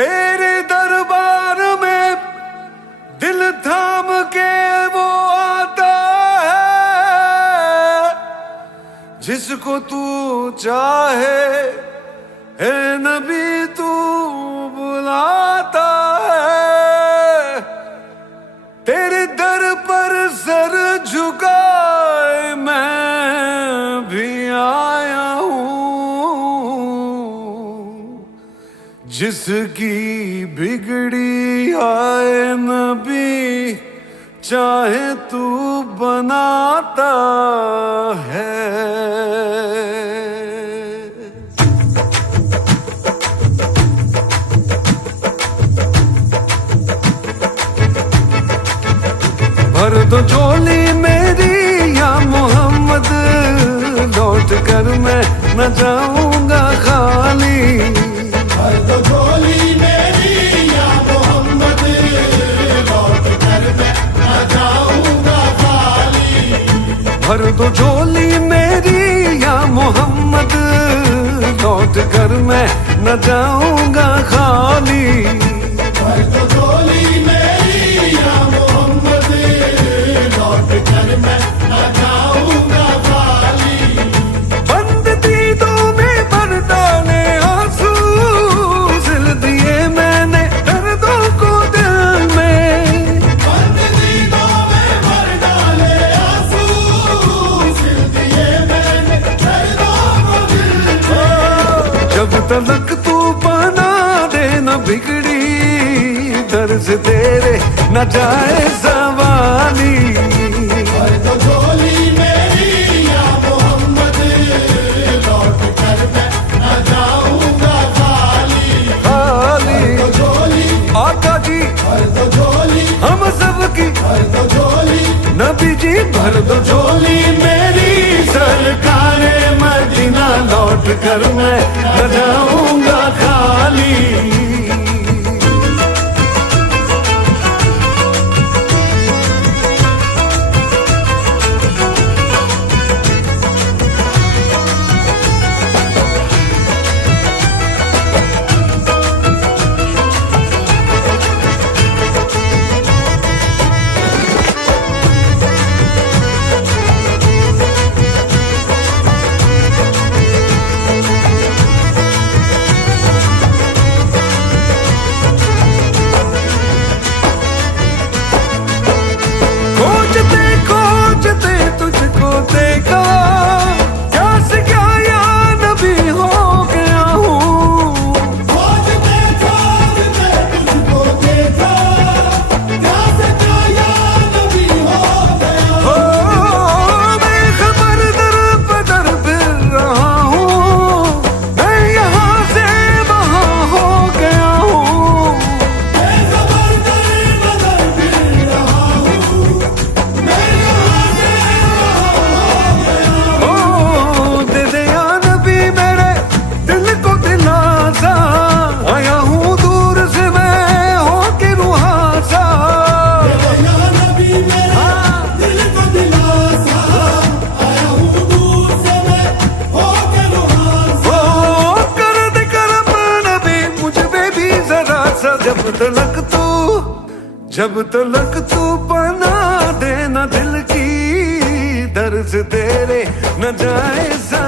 तेरे दरबार में दिल थाम के वो आता है जिसको तू चाहे, है नबी तू बुलाता है। तेरे दर पर सर झुकाए मैं भी आया हूँ, जिसकी बिगड़ी आए नबी चाहे तू बनाता है। भर दो झोली मेरी या मोहम्मद, लौट कर मैं न जाऊंगा खाली। भर दो झोली मेरी या मोहम्मद, लौट कर मैं न जाऊंगा खाली। भर दो झोली मेरी या मोहम्मद, लौट कर मैं न जाऊंगा खाली। भर दो झोली मेरी या मोहम्मद, लौट कर मैं न जाऊंगा खाली। बंद दीदों में भर डाले आंसू, सिल दिए मैंने दर्दों को दिल में। बंद दीदों में भर डाले आंसू, सिल दिए मैंने दर्दों को दिल में। जब तलक तू बना दे न बिगड़ी दर्द तेरे न जाए सवाली। भर दो झोली मेरी या मोहम्मद, लौट कर मैं न जाऊंगा खाली। खाली भर दो झोली, आका जी भर दो झोली, हम सबकी भर दो झोली, नबी जी भर दो झोली मेरी सरकारे मदीना, लौट कर मैं न जाऊंगा खाली। खोजते खोजते तुझको देखा, क्या से क्या या नबी हो गया हूँ। खोजते खोजते तुझको देखा, क्या से क्या या नबी हो गया। हो मैं खबर दर बदर फिर रहा हूँ, मैं यहाँ से वहाँ हो गया हूँ। मैं खबर दर बदर फिर रहा हूँ, मैं यहाँ से वहाँ हो गया। ओ दे दे या नबी मेरे दिल को दिलासा, आया हूँ दूर से मैं होके रुहासा। या नबी मेरे दिल को दिलासा, आया हूँ दूर से मैं होके रुहासा। ओ कर दे करम नबी मुझ पे भी जरा सा, जब तलक तू बना देना दिल की दर्द तेरे न जाए सा।